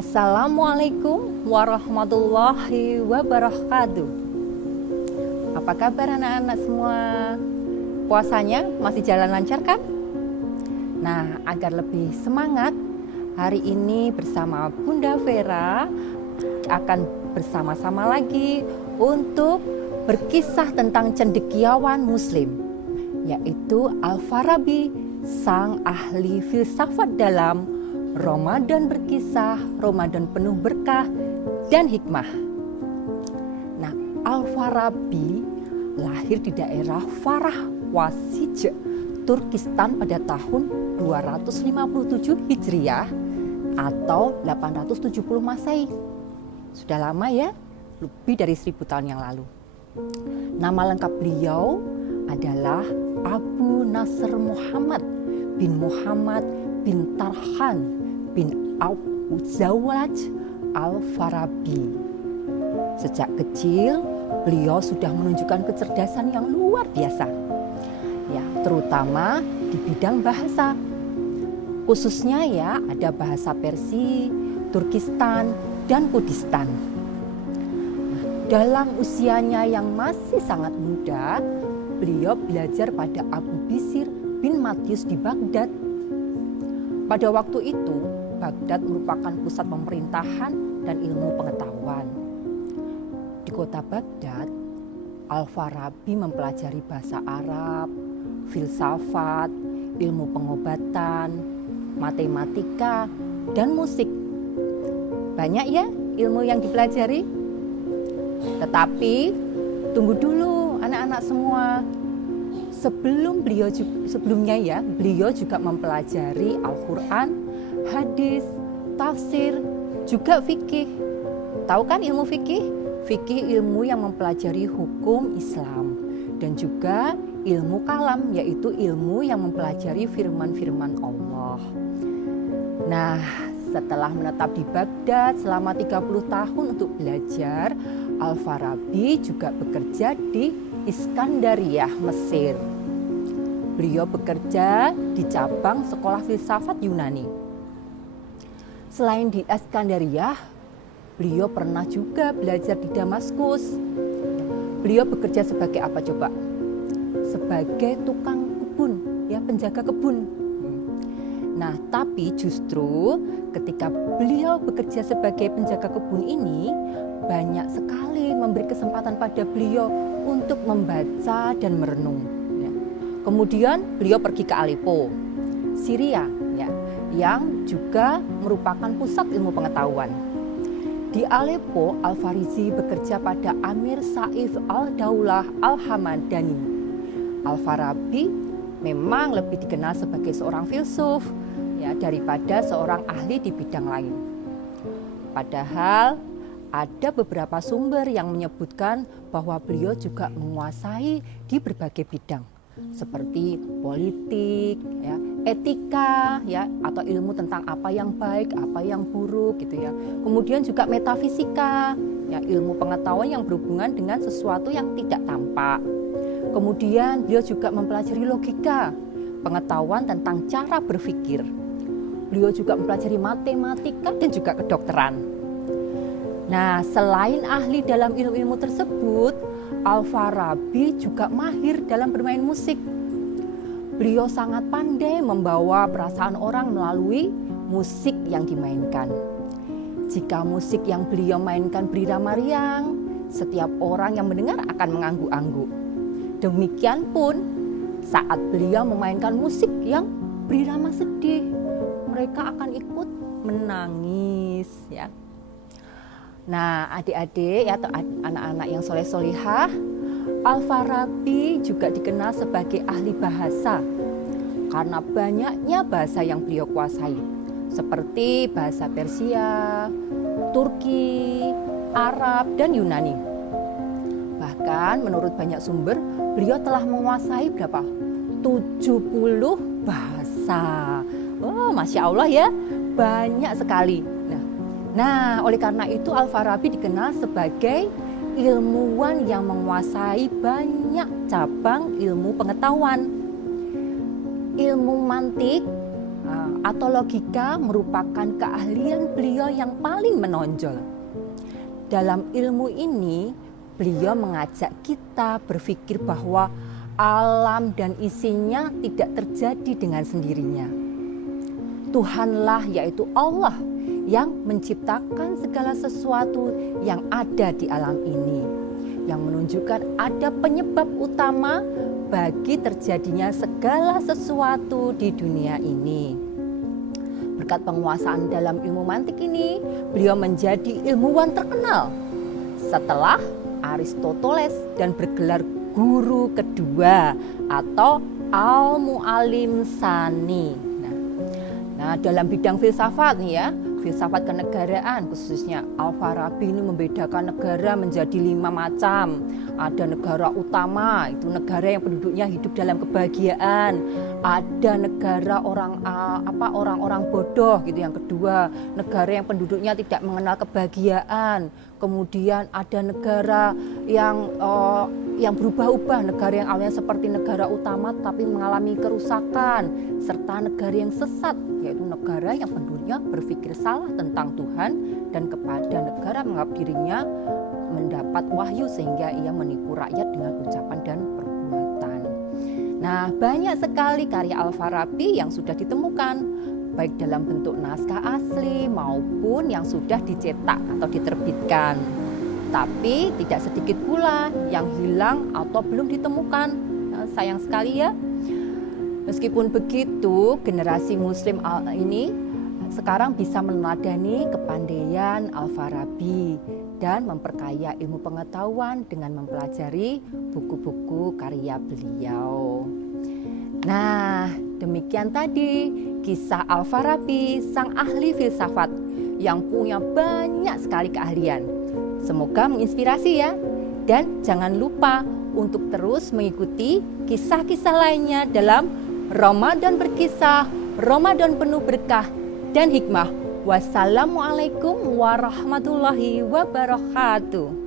Assalamualaikum warahmatullahi wabarakatuh. Apa kabar anak-anak semua? Puasanya masih jalan lancar kan? Nah, agar lebih semangat, hari ini bersama Bunda Vera akan bersama-sama lagi untuk berkisah tentang cendekiawan Muslim, yaitu Al-Farabi, sang ahli filsafat dalam Ramadan berkisah, Ramadan penuh berkah dan hikmah. Nah, Al-Farabi lahir di daerah Farah Wasij, Turkistan pada tahun 257 Hijriah atau 870 Masehi. Sudah lama ya, lebih dari 1000 tahun yang lalu. Nama lengkap beliau adalah Abu Nasr Muhammad bin Muhammad bin Tarhan bin Zawaj Al-Farabi. Sejak kecil, beliau sudah menunjukkan kecerdasan yang luar biasa, ya, terutama di bidang bahasa. Khususnya ya, ada bahasa Persia, Turkistan, dan Kurdistan. Nah, dalam usianya yang masih sangat muda, beliau belajar pada Abu Bisir bin Matius di Baghdad. Pada waktu itu, Baghdad merupakan pusat pemerintahan dan ilmu pengetahuan. Di kota Baghdad, Al-Farabi mempelajari bahasa Arab, filsafat, ilmu pengobatan, matematika, dan musik. Banyak ya ilmu yang dipelajari. Tetapi tunggu dulu anak-anak semua. Sebelumnya beliau juga mempelajari Al-Quran, hadis, tafsir, juga fikih. Tahu kan ilmu fikih? Fikih ilmu yang mempelajari hukum Islam, dan juga ilmu kalam, yaitu ilmu yang mempelajari firman-firman Allah. Nah, setelah menetap di Baghdad selama 30 tahun untuk belajar, Al-Farabi juga bekerja di Iskandariyah, Mesir. Beliau bekerja di cabang sekolah filsafat Yunani. Selain di Iskandariyah, beliau pernah juga belajar di Damaskus. Beliau bekerja sebagai apa coba? Sebagai tukang kebun, ya, penjaga kebun. Nah, tapi justru ketika beliau bekerja sebagai penjaga kebun ini, banyak sekali memberi kesempatan pada beliau untuk membaca dan merenung. Ya. Kemudian beliau pergi ke Aleppo, Syria, ya, yang juga merupakan pusat ilmu pengetahuan. Di Aleppo, Al-Farizi bekerja pada Amir Saif al-Daulah al-Hamadani. Al-Farabi memang lebih dikenal sebagai seorang filsuf, ya, daripada seorang ahli di bidang lain. Padahal ada beberapa sumber yang menyebutkan bahwa beliau juga menguasai di berbagai bidang, seperti politik, ya, etika, ya, atau ilmu tentang apa yang baik, apa yang buruk, gitu ya. Kemudian juga metafisika, ya, ilmu pengetahuan yang berhubungan dengan sesuatu yang tidak tampak. Kemudian beliau juga mempelajari logika, pengetahuan tentang cara berpikir. Beliau juga mempelajari matematika dan juga kedokteran. Nah, selain ahli dalam ilmu-ilmu tersebut, Al-Farabi juga mahir dalam bermain musik. Beliau sangat pandai membawa perasaan orang melalui musik yang dimainkan. Jika musik yang beliau mainkan berirama riang, setiap orang yang mendengar akan mengangguk-angguk. Demikian pun saat beliau memainkan musik yang berirama sedih, mereka akan ikut menangis, ya. Nah, adik-adik ya, atau anak-anak yang soleh-solihah, Al-Farabi juga dikenal sebagai ahli bahasa karena banyaknya bahasa yang beliau kuasai, seperti bahasa Persia, Turki, Arab, dan Yunani. Bahkan menurut banyak sumber, beliau telah menguasai berapa? 70 bahasa. Oh, Masya Allah ya, banyak sekali. Nah, oleh karena itu Al-Farabi dikenal sebagai ilmuwan yang menguasai banyak cabang ilmu pengetahuan. Ilmu mantik, atau logika merupakan keahlian beliau yang paling menonjol. Dalam ilmu ini, beliau mengajak kita berpikir bahwa alam dan isinya tidak terjadi dengan sendirinya. Tuhanlah, yaitu Allah, yang menciptakan segala sesuatu yang ada di alam ini, yang menunjukkan ada penyebab utama bagi terjadinya segala sesuatu di dunia ini. Berkat penguasaan dalam ilmu mantik ini, beliau menjadi ilmuwan terkenal setelah Aristoteles dan bergelar guru kedua atau Al-Mu'allim Tsani. Nah, dalam bidang filsafat nih ya, filsafat kenegaraan khususnya, Al-Farabi ini membedakan negara menjadi 5 macam. Ada negara utama, itu negara yang penduduknya hidup dalam kebahagiaan. Ada negara orang-orang bodoh gitu yang kedua, negara yang penduduknya tidak mengenal kebahagiaan. Kemudian ada negara yang berubah-ubah, negara yang awalnya seperti negara utama tapi mengalami kerusakan, serta negara yang sesat, yaitu negara yang penduduknya berpikir salah tentang Tuhan dan kepada negara menganggap dirinya mendapat wahyu sehingga ia menipu rakyat dengan ucapan dan perbuatan. Nah, banyak sekali karya Al-Farabi yang sudah ditemukan, baik dalam bentuk naskah asli maupun yang sudah dicetak atau diterbitkan. Tapi tidak sedikit pula yang hilang atau belum ditemukan. Nah, sayang sekali ya. Meskipun begitu, generasi Muslim ini sekarang bisa meneladani kepandaian Al-Farabi dan memperkaya ilmu pengetahuan dengan mempelajari buku-buku karya beliau. Nah, demikian tadi kisah Al-Farabi, sang ahli filsafat yang punya banyak sekali keahlian. Semoga menginspirasi ya. Dan jangan lupa untuk terus mengikuti kisah-kisah lainnya dalam Ramadan Berkisah, Ramadan penuh berkah dan hikmah. Wassalamualaikum warahmatullahi wabarakatuh.